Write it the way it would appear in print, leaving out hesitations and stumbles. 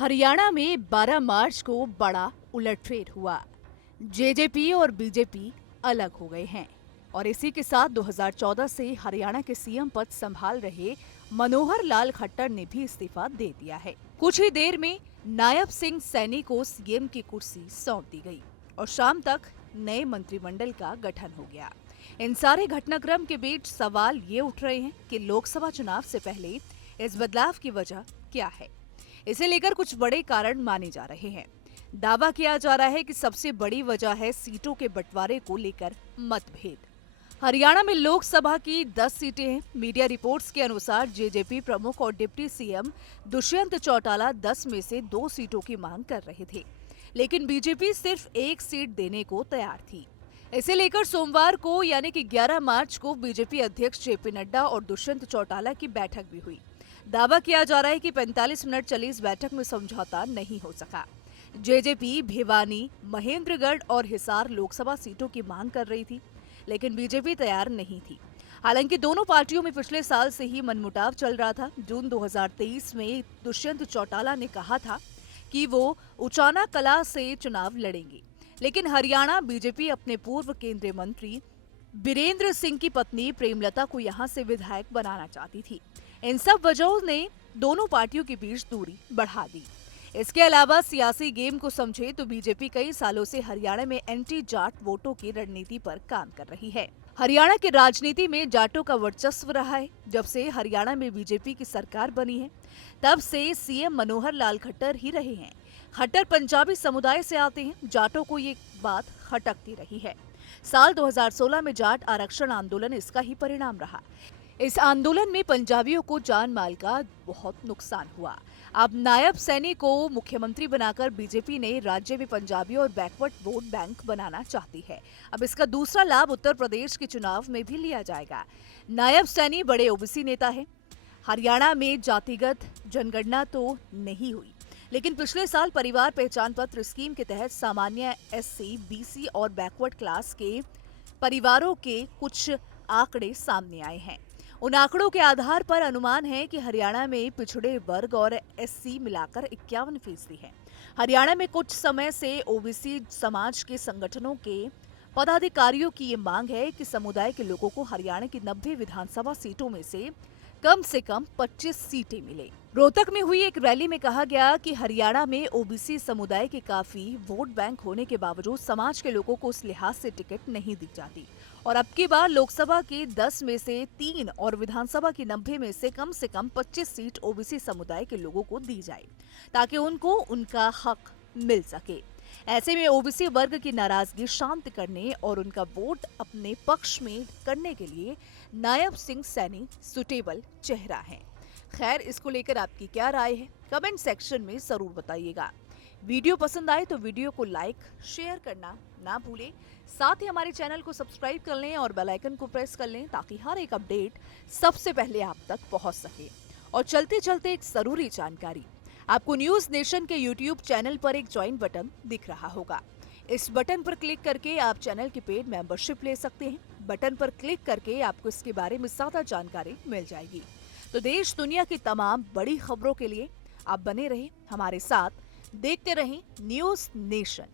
हरियाणा में 12 मार्च को बड़ा उलटफेर हुआ। जेजेपी और बीजेपी अलग हो गए हैं और इसी के साथ 2014 से हरियाणा के सीएम पद संभाल रहे मनोहर लाल खट्टर ने भी इस्तीफा दे दिया है। कुछ ही देर में नायब सिंह सैनी को सीएम की कुर्सी सौंप दी गई और शाम तक नए मंत्रिमंडल का गठन हो गया। इन सारे घटनाक्रम के बीच सवाल ये उठ रहे हैं कि लोकसभा चुनाव से पहले इस बदलाव की वजह क्या है। इसे लेकर कुछ बड़े कारण माने जा रहे हैं। दावा किया जा रहा है कि सबसे बड़ी वजह है सीटों के बंटवारे को लेकर मतभेद। हरियाणा में लोकसभा की 10 सीटें हैं। मीडिया रिपोर्ट्स के अनुसार जेजेपी प्रमुख और डिप्टी सीएम दुष्यंत चौटाला 10 में से 2 सीटों की मांग कर रहे थे, लेकिन बीजेपी सिर्फ 1 सीट देने को तैयार थी। इसे लेकर सोमवार को यानी कि 11 मार्च को बीजेपी अध्यक्ष जेपी नड्डा और दुष्यंत चौटाला की बैठक भी हुई। दावा किया जा रहा है कि 45 मिनट चली इस बैठक में समझौता नहीं हो सका। जेजेपी भिवानी, महेंद्रगढ़ और हिसार लोकसभा सीटों की मांग कर रही थी, लेकिन बीजेपी तैयार नहीं थी। हालांकि दोनों पार्टियों में पिछले साल से ही मनमुटाव चल रहा था। जून 2023 में दुष्यंत चौटाला ने कहा था कि वो उचाना कला से चुनाव लड़ेंगे, लेकिन हरियाणा बीजेपी अपने पूर्व केंद्रीय मंत्री बीरेंद्र सिंह की पत्नी प्रेमलता को यहां से विधायक बनाना चाहती थी। इन सब वजहों ने दोनों पार्टियों के बीच दूरी बढ़ा दी। इसके अलावा सियासी गेम को समझे तो बीजेपी कई सालों से हरियाणा में एंटी जाट वोटों की रणनीति पर काम कर रही है। हरियाणा की राजनीति में जाटों का वर्चस्व रहा है। जब से हरियाणा में बीजेपी की सरकार बनी है, तब से सीएम मनोहर लाल खट्टर ही रहे हैं। खट्टर पंजाबी समुदाय से आते हैं। जाटों को ये बात खटकती रही है। साल 2016 में जाट आरक्षण आंदोलन इसका ही परिणाम रहा। इस आंदोलन में पंजाबियों को जान माल का बहुत नुकसान हुआ। अब नायब सैनी को मुख्यमंत्री बनाकर बीजेपी ने राज्य में पंजाबियों और बैकवर्ड वोट बैंक बनाना चाहती है। अब इसका दूसरा लाभ उत्तर प्रदेश के चुनाव में भी लिया जाएगा। नायब सैनी बड़े ओबीसी नेता है। हरियाणा में जातिगत जनगणना तो नहीं हुई, लेकिन पिछले साल परिवार पहचान पत्र स्कीम के तहत सामान्य एससी, बीसी और बैकवर्ड क्लास के परिवारों के कुछ आंकड़े सामने आए हैं। उन आंकड़ों के आधार पर अनुमान है कि हरियाणा में पिछड़े वर्ग और एससी मिलाकर 51% है। हरियाणा में कुछ समय से ओबीसी समाज के संगठनों के पदाधिकारियों की ये मांग है कि समुदाय के लोगों को हरियाणा की 90 विधानसभा सीटों में से कम 25 सीटें मिले। रोहतक में हुई एक रैली में कहा गया कि हरियाणा में ओबीसी समुदाय के काफी वोट बैंक होने के बावजूद समाज के लोगों को उस लिहाज से टिकट नहीं दी जाती और अब की बार लोकसभा की 10 में से 3 और विधानसभा की 90 में से कम 25 सीट ओबीसी समुदाय के लोगों को दी जाए, ताकि उनको उनका हक मिल सके। ऐसे में ओबीसी वर्ग की नाराजगी शांत करने और उनका वोट अपने पक्ष में करने के लिए नायब सिंह सैनी सुटेबल चेहरा है। खैर, इसको लेकर आपकी क्या राय है, कमेंट सेक्शन में जरूर बताइएगा। वीडियो पसंद आए तो वीडियो को लाइक, शेयर करना ना भूलें। साथ ही हमारे चैनल को सब्सक्राइब कर लें और बेल आइकन को प्रेस कर लें, ताकि हर एक अपडेट सबसे पहले आप तक पहुंच सके। और चलते चलते एक जरूरी जानकारी, आपको न्यूज नेशन के यूट्यूब चैनल पर एक ज्वाइन बटन दिख रहा होगा। इस बटन पर क्लिक करके आप चैनल की पेड मेंबरशिप ले सकते हैं। बटन पर क्लिक करके आपको इसके बारे में ज्यादा जानकारी मिल जाएगी। तो देश दुनिया की तमाम बड़ी खबरों के लिए आप बने रहें हमारे साथ, देखते रहें न्यूज नेशन।